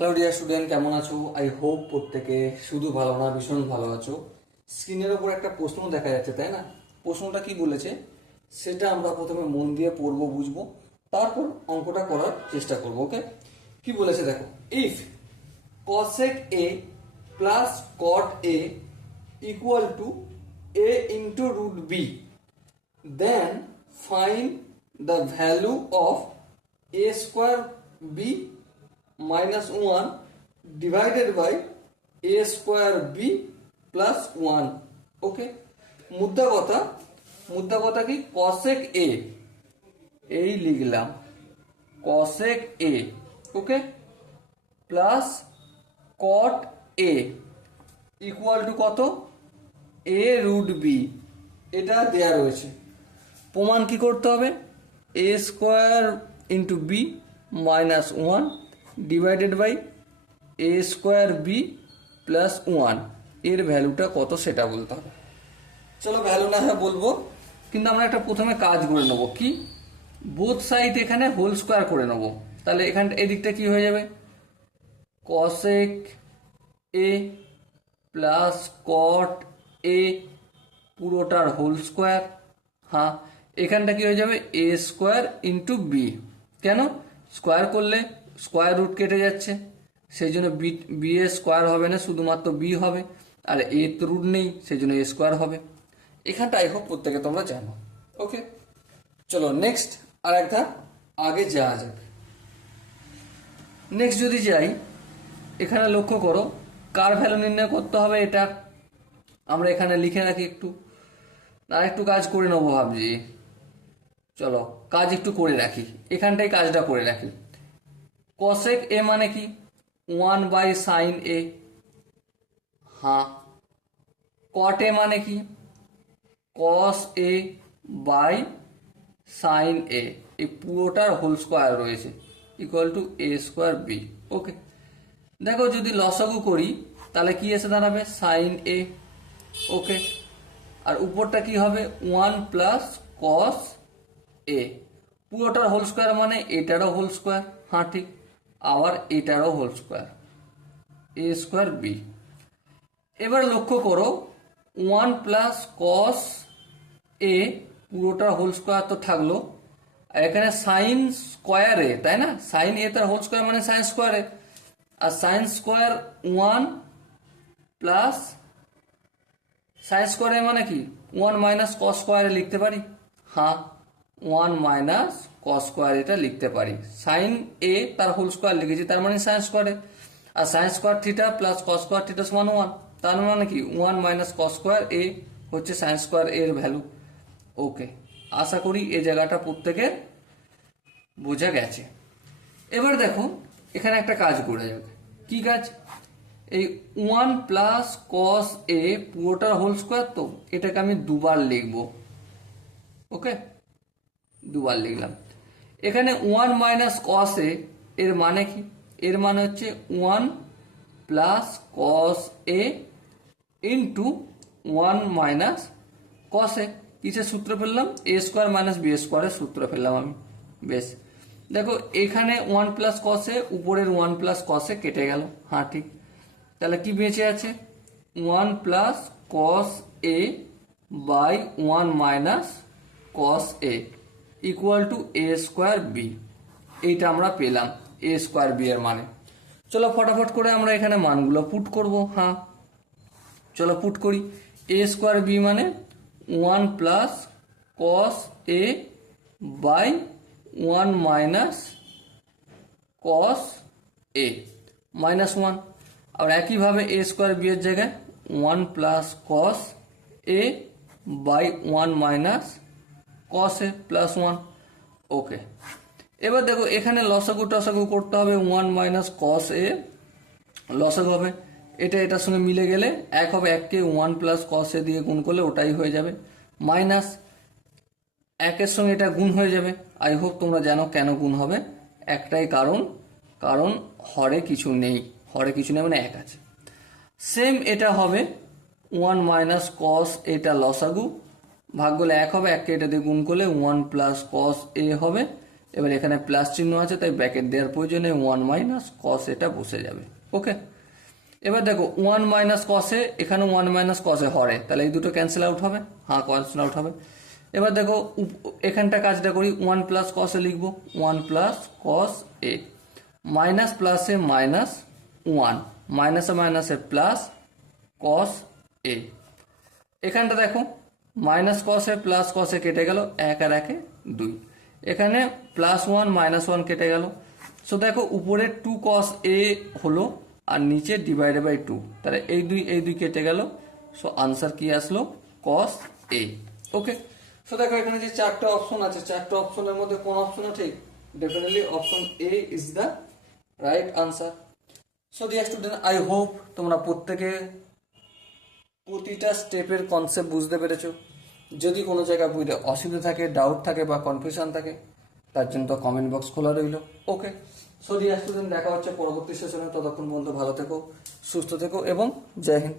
Hello dear student, কেমন আছো? I hope প্রত্যেকে শুধু ভালো না, ভীষণ ভালো আছো। স্ক্রিনের ওপর একটা প্রশ্ন দেখা যাচ্ছে, তাই না? প্রশ্নটা কি বলেছে সেটা আমরা প্রথমে মন দিয়ে পড়বো, বুঝবো, তারপর অঙ্কটা করার চেষ্টা করবো। ওকে, কি বলেছে দেখো। If cosec a plus cot a equal to a into root b, then find the value of a square b minus 1 divided by a square b plus 1. Okay, মুদ্রা কথা কি? cosec a, এই লিখলাম cosec a, okay, plus cot a equal to কত? a root b, এটা দেয়া রয়েছে। প্রমাণ কি করতে হবে? a square into B minus 1 divided by a square B plus 1, এর ভ্যালুটা কত সেটা বলতে হবে। চলো ভ্যালু না হয় বলবো, কিন্তু আমরা একটা প্রথমে কাজ করে নেবো। কি? বোথ সাইড এখানে হোল স্কোয়ার করে নেবো। তাহলে এখানটা এদিকটা কি হয়ে যাবে? cosec a plus cot a পুরোটার হোল স্কোয়ার। হ্যাঁ, এখানটা কি হয়ে যাবে? a square into B. কেন? স্কোয়ার করলে স্কোয়ার রুট কেটে যাচ্ছে, সেই জন্য বি এ স্কোয়ার হবে না, শুধুমাত্র বি হবে। আর এ তো রুট নেই, সেই জন্য এ স্কোয়ার হবে। এখানটা আই হোপ প্রত্যেকে তোমরা জানো। ওকে, চলো নেক্সট আর একটা আগে যাওয়া যাবে। নেক্সট যদি যাই, এখানে লক্ষ্য করো কার ভ্যালু নির্ণয় করতে হবে, এটা আমরা এখানে লিখে রাখি। আর একটু কাজ করে নেবো ভাবছি। চলো কাজ একটু করে রাখি, এখানটাই কাজটা করে রাখি। cosec a মানে কি? 1 বাই সাইন এ। হ্যাঁ, cot a মানে কি? cos a by sine A, এই পুরোটার হোল স্কোয়ার রয়েছে, equal to A square B. Okay, দেখো যদি লসাগু করি তাহলে কি এসে দাঁড়াবে? সাইন এ। ওকে, আর উপরটা কি হবে? 1 প্লাস কস এ, পুরোটার হোল স্কোয়ার মানে এটারও হোল স্কোয়ার। হ্যাঁ ঠিক, আবার এটারও হোল স্কোয়ার, এ স্কোয়ার বি। এবার লক্ষ্য করো 1 প্লাস কস এ পুরোটার হোল স্কোয়ার তো থাকলো, আর এখানে সাইন স্কোয়ারে, তাই না? সাইন এ তার হোল স্কোয়ার মানে সাইন স্কোয়ারে, আর সাইন স্কোয়ার 1 প্লাস সাইন স্কোয়ারে মানে কি? 1 মাইনাস কস স্কোয়ারে লিখতে পারি। হ্যাঁ, 1 মাইনাস কস স্কোয়ার এটা লিখতে পারি। সাইন এ তার হোল স্কোয়ার লিখেছি, তার মানে সাইন স্কোয়ারে, আর sine square theta plus cos square theta সমান 1, তার মানে কি 1 মাইনাস কস স্কোয়ার এ হচ্ছে সাইন স্কোয়ার এর ভ্যালু। ওকে, আশা করি এই জায়গাটা প্রত্যেকের বোঝা গেছে। এবার দেখো এখানে একটা কাজ করে যাবে। কি কাজ? এই 1 প্লাস কস এ পুরোটার হোল স্কোয়ার, তো এটাকে আমি দুবার লিখব। ওকে, দুবার লিখলাম। এখানে 1 মাইনাস কস এ এর মানে কি? এর মানে হচ্ছে 1 প্লাস কস এ ইন্টু 1 মাইনাস কস এ। কিসের সূত্র ফেললাম? এ স্কোয়ার মাইনাস বি স্কোয়ারের সূত্র ফেললাম আমি। বেশ, দেখো এখানে 1 প্লাস কস এ, উপরের 1 প্লাস কস এ কেটে গেল। হ্যাঁ ঠিক, তাহলে কি বেঁচে আছে? 1 plus cos A by 1 minus cos A equal to A square B. এইটা আমরা পেলাম এ স্কোয়ার বি এর মানে। চলো ফটাফট করে আমরা এখানে মানগুলো পুট করব। হ্যাঁ চলো পুট করি। এ স্কোয়ার বি মানে 1 plus cos A by 1 minus cos A minus 1। আর একইভাবে এ স্কোয়ার বি এর জায়গায় 1 plus cos A by 1 minus cos A plus 1। Okay, এবার দেখো এখানে লসাগু টসাগু করতে হবে। 1 মাইনাস কস এ লসাগু হবে, এটা এটার সঙ্গে মিলে গেলে এক হবে, এককে 1 প্লাস কস এ দিয়ে গুণ করলে ওটাই হয়ে যাবে, মাইনাস একের সঙ্গে এটা গুণ হয়ে যাবে। আই হোপ তোমরা জানো কেন গুণ হবে। একটাই কারণ, কারণ হরে কিছু নেই, হরে কিছু নেই মানে এক আছে। সেম এটা হবে 1 মাইনাস কস এটা লসাগু, ভাগ করলে এক হবে, এককে এটা দিয়ে গুণ করলে 1 প্লাস কস এ হবে, এবার এখানে প্লাস চিহ্ন আছে তাই ব্র্যাকেট দেওয়ার প্রয়োজনে 1 মাইনাস কস এটা বসে যাবে। ওকে, এবার দেখো 1 মাইনাস কসে, এখানে 1 মাইনাস কসে হরে, তাহলে এই দুটো ক্যান্সেল আউট হবে, হ্যাঁ ক্যান্সেল আউট হবে। এবার দেখো এখানটা কাজটা করি, 1 প্লাস কসে লিখবো 1 প্লাস কস এ, মাইনাস প্লাসে মাইনাস 1, মাইনাসে মাইনাসে প্লাস কস এ। এখানটা দেখো মাইনাস কসে প্লাস কসে কেটে গেল, 1 আর 1 2, এখানে প্লাস 1 মাইনাস 1 কেটে গেল। সো দেখো উপরে 2 কস এ হলো আর নিচে ডিভাইডেড বাই 2, তাহলে এই দুই কেটে গেল। সো আনসার কি আসলো, কস এ। ওকে, সো দেখো এখানে যে 4টা অপশন আছে, 4টা অপশনের মধ্যে কোন অপশনটা ঠিক, definitely option A is the right answer. So dear student, I hope তোমরা প্রত্যেকে প্রতিটা স্টেপের কনসেপ্ট বুঝতে পেরেছো। যদি কোনো জায়গায় বুঝতে অসুবিধা থাকে, ডাউট থাকে বা কনফিউশন থাকে, তার জন্য তো কমেন্ট বক্স খোলা রইল। ওকে, সো ডিয়ার স্টুডেন্ট, দেখা হচ্ছে পরবর্তী সেশনে। ততক্ষণ পর্যন্ত ভালো থেকো, সুস্থ থেকো এবং জয় হিন্দ।